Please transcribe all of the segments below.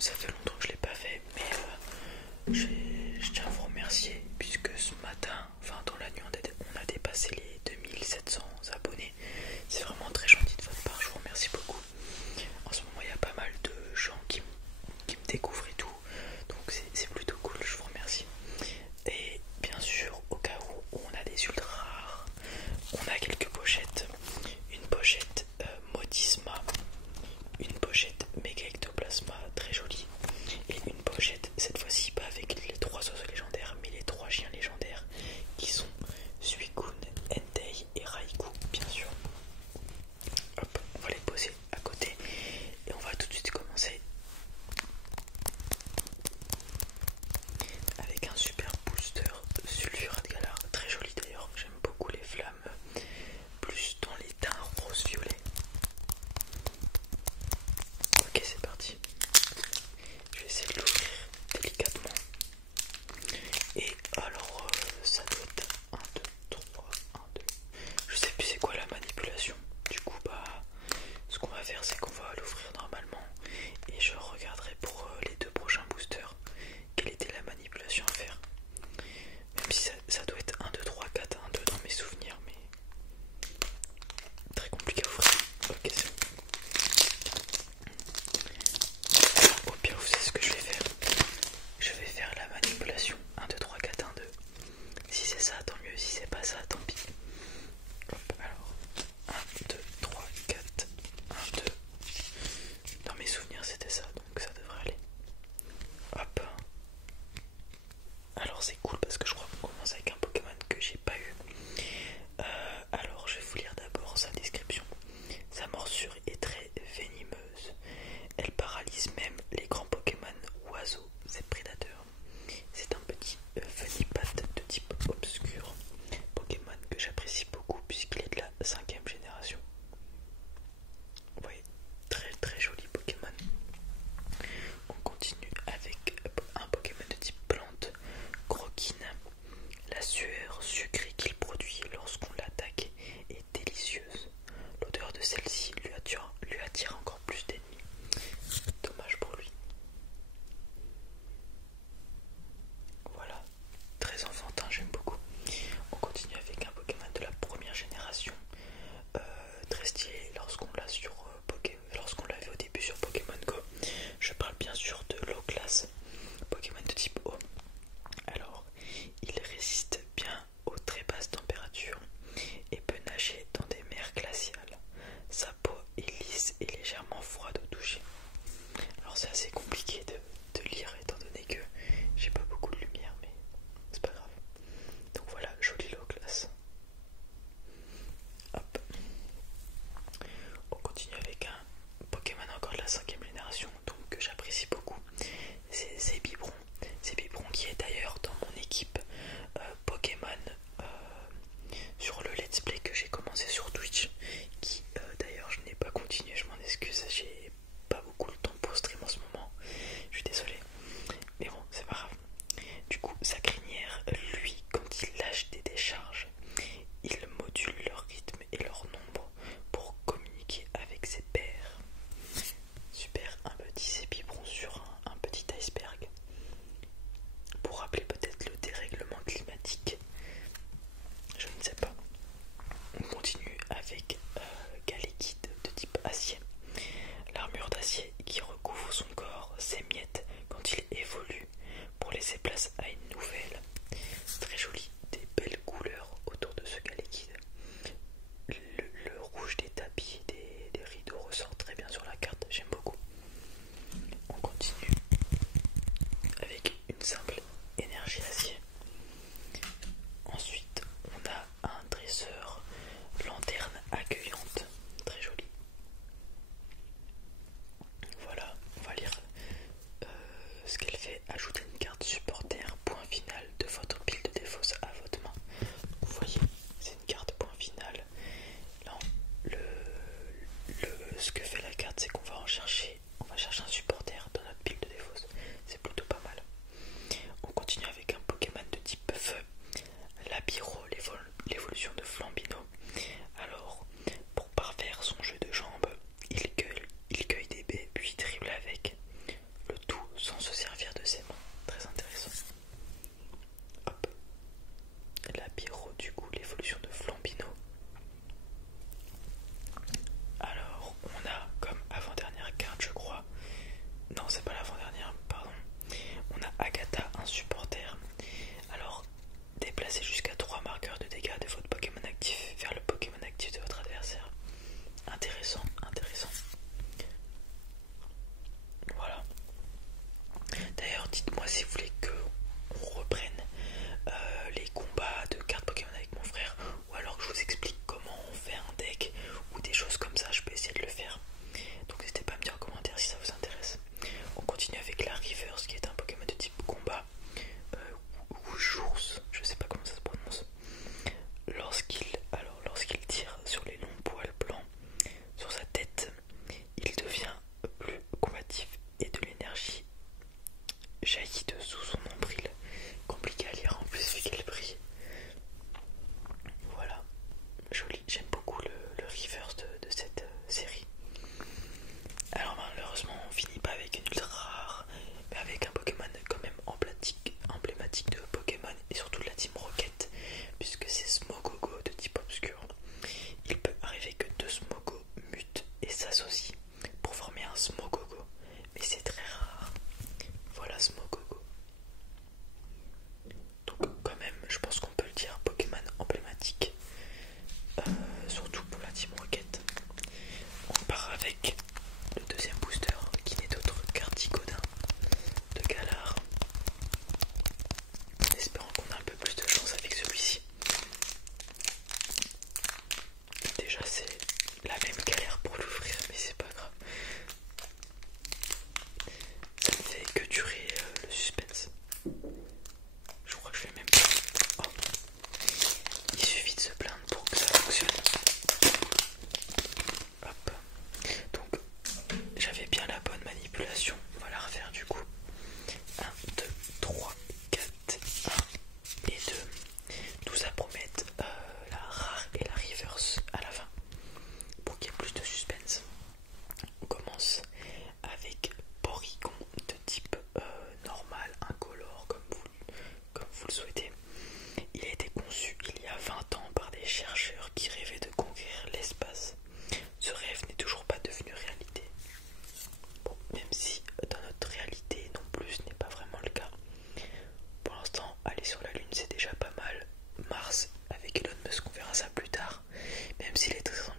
ça fait longtemps que je l'ai pas fait, mais je tiens à vous remercier puisque ce matin, enfin dans la nuit, on a dépassé les 2700 abonnés. C'est vraiment très gentil de votre part, je vous remercie beaucoup. En ce moment, il y a pas mal de gens qui me découvrent et tout, donc c'est plutôt cool, je vous remercie. Et bien sûr, au cas où on a des ultra rares, on a quelques pochettes. Une pochette Modisma, une pochette Mega Ectoplasma très jolie,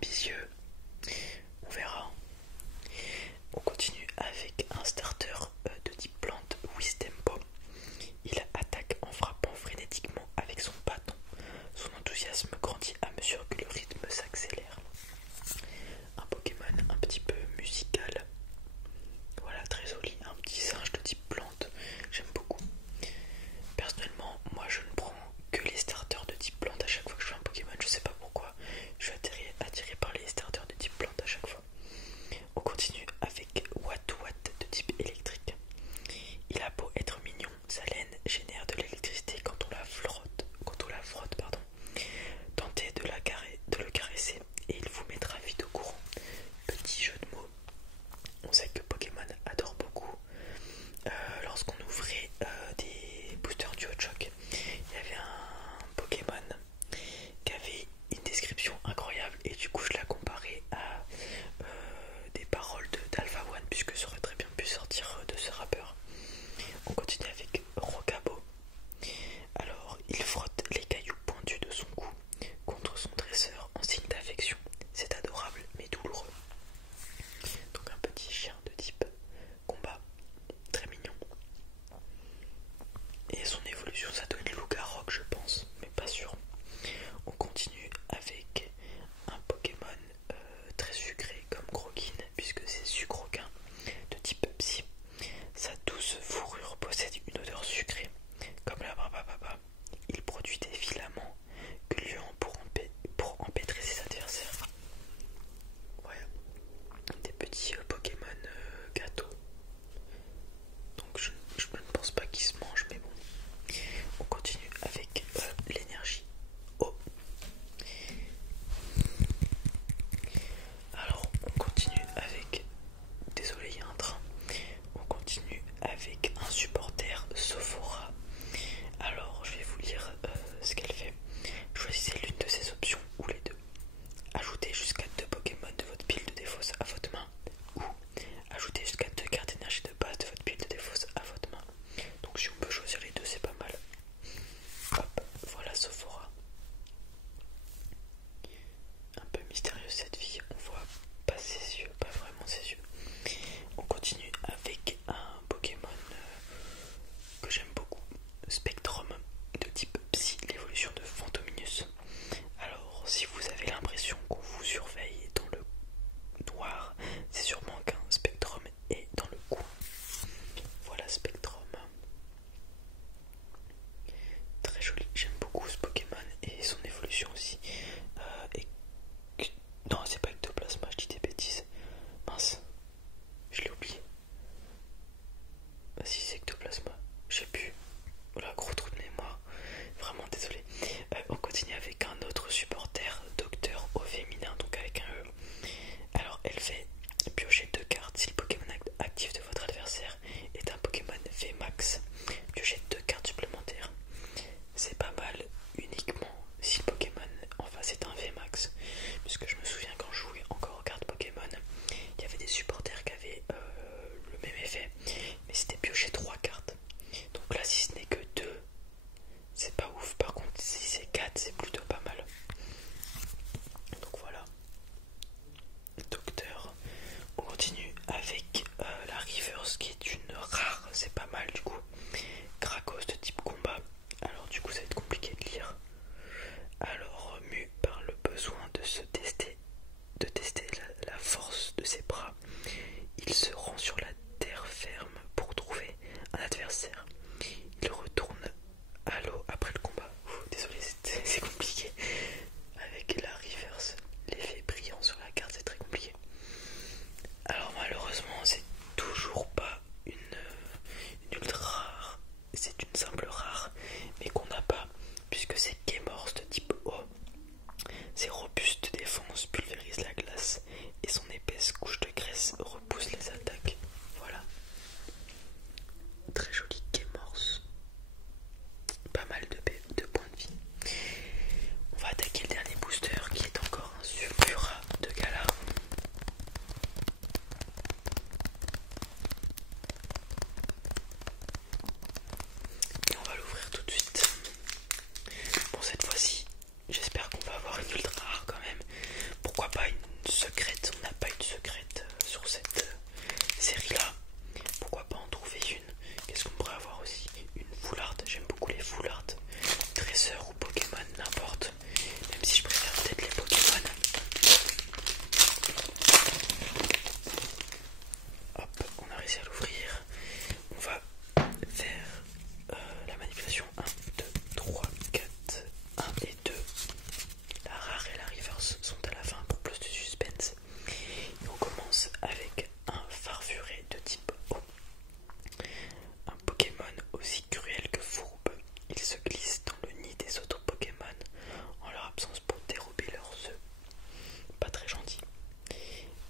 ambitieux. On verra. On continue avec un starter de type plante Wistempo. Il attaque en frappant frénétiquement avec son bâton. Son enthousiasme grandit à mesure que le rythme s'accélère. Un Pokémon un petit peu musical. Voilà, très joli. Un petit singe de type plante. J'aime beaucoup. Personnellement, moi je ne prends que les starters de type plante à chaque fois que je fais un Pokémon. Je sais pas pourquoi. Je suis attiré par les starters pourquoi pas une secrète? On n'a pas une secrète sur cette série-là. Pourquoi pas en trouver une? Qu'est-ce qu'on pourrait avoir aussi? Une full art, j'aime beaucoup les full art. Dresseur ou Pokémon, n'importe. Même si je préfère peut-être les Pokémon. Hop, on a réussi à l'ouvrir. On va faire la manipulation 1, 2, 3, 4, 1 et 2. La rare et la reverse sont à la fin pour plus de suspense. Et on commence avec un farfuré de type O. Un Pokémon aussi cruel que fourbe. Il se glisse dans le nid des autres Pokémon en leur absence pour dérober leurs œufs. Pas très gentil.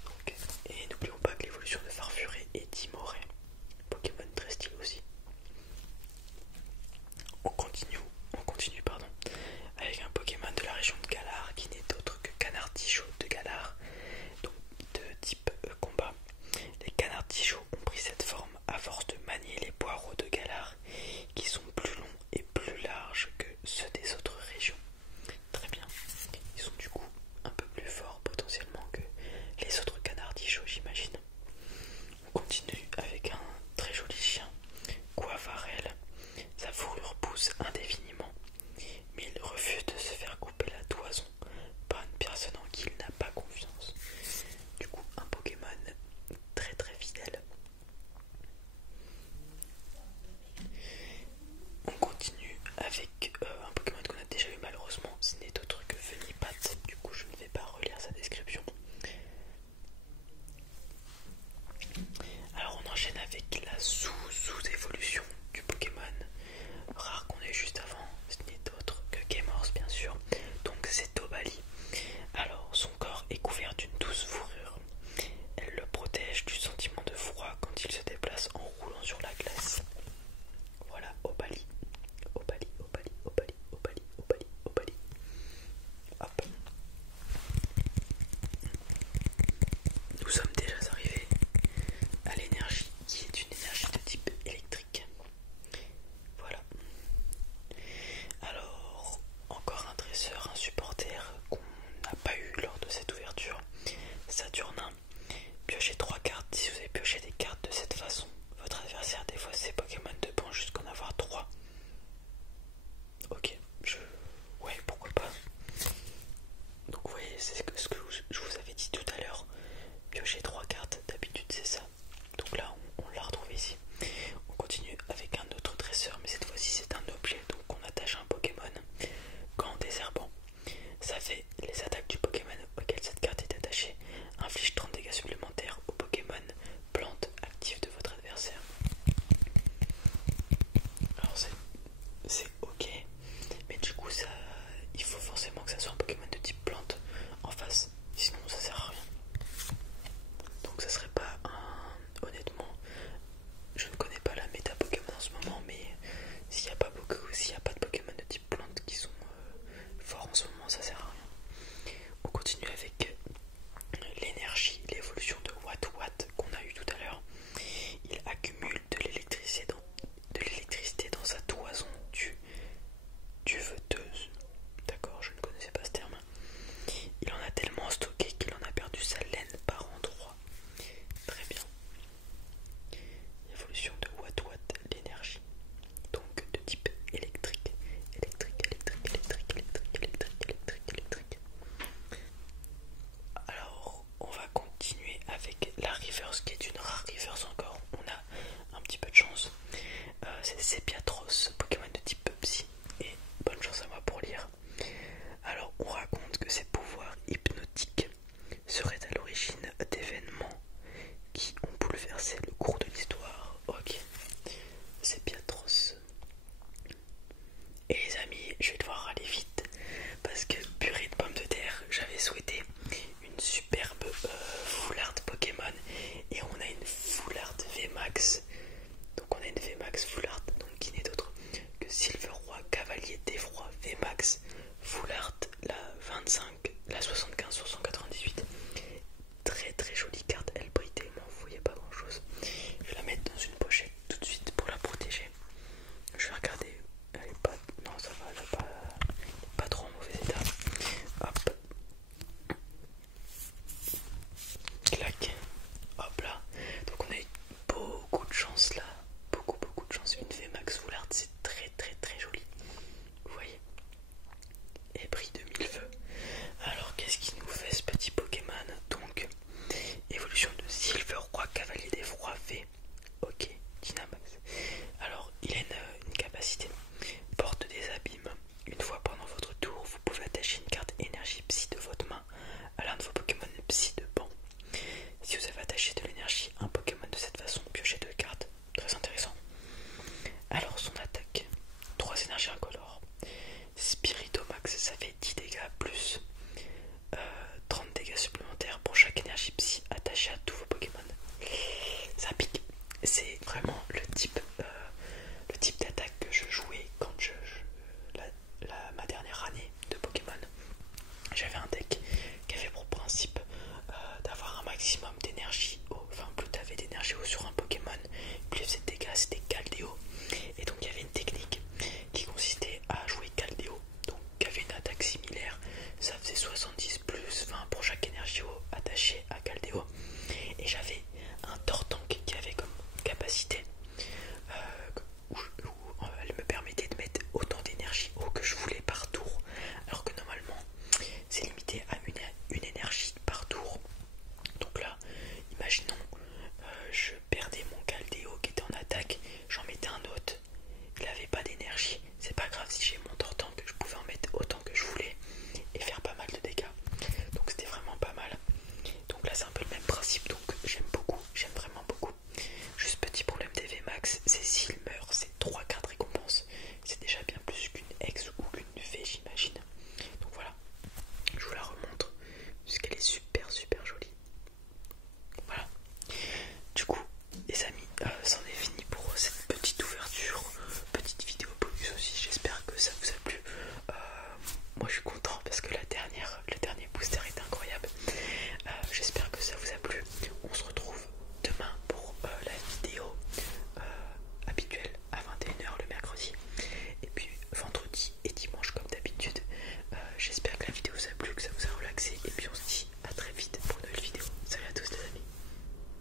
Donc, et n'oublions pas que l'évolution de farfuré est timoré. Pokémon très stylé aussi. On continue pardon, avec un Pokémon de la région de Galar qui n'est autre que Canartichaud de Galar, donc de type combat. Les Canartichauds ont pris cette forme à force de manier les poireaux de Galar qui sont plus longs et plus larges que ceux des autres régions. Très bien, ils sont du coup un peu plus forts potentiellement que les autres Canartichauds, j'imagine. On continue avec un très joli chien, Quavarel. Sa fourrure pousse indéfiniment, mais il refuse de se faire couper la toison par une personne en qui il n'a pas confiance. Du coup, un Pokémon très très fidèle. On continue avec un Pokémon qu'on a déjà eu malheureusement, ce n'est autre que Venipat. Du coup, je ne vais pas relire sa description. Alors on enchaîne avec la sous-évolution du Pokémon rare qu'on a eu juste avant, ce n'est autre que Gamors bien sûr, donc c'est Tobali. Alors son corps est couvert d'une douce fourrure, elle le protège du sentiment de froid quand il se déplace en roulant sur la glace. Voilà, Obali, Obali, Obali, Obali, Obali, Obali, Obali. Hop. Nous sommes déjà arrivés à l'énergie qui est une énergie de type électrique. Voilà. Alors, encore un dresseur, un supporter qu'on n'a pas eu lors de cette ouverture. Saturnin. Piochez 3 cartes. Si vous avez pioché des cartes de cette façon, votre adversaire défausse ses Pokémon de banc jusqu'en avoir 3. Ok, ouais, pourquoi pas. Donc vous voyez, c'est ce que je vous avais dit tout à l'heure. Piocher 3 cartes, d'habitude c'est ça. Donc là on l'a retrouvé ici. On continue avec un autre dresseur, mais cette fois-ci c'est un objet, donc on attache un Pokémon. Gant désherbant. Ça fait les attaques du Pokémon auquel cette carte est attachée inflige 30 dégâts supplémentaires au Pokémon plante active de votre adversaire. Alors c'est ok, mais du coup ça, il faut forcément que ça soit un Pokémon de type plante en face, sinon ça sert à rien. Donc ça serait pas un... Honnêtement, je ne connais pas la méta Pokémon en ce moment, mais s'il n'y a pas de Pokémon de type plante qui sont forts en ce moment, ça sert à rien. On continue avec l'énergie, l'évolution de Watt qu'on a eu tout à l'heure. Il accumule de l'électricité dans sa toison duveteuse. D'accord, je ne connaissais pas ce terme. Il en a tellement stocké qu'il en a perdu sa laine par endroits. Très bien. Évolution de Watt, l'énergie. Donc de type électrique. Électrique. Alors, on va continuer avec la reverse qui est une rare reverse encore. On a un petit peu de chance. C'est Sépia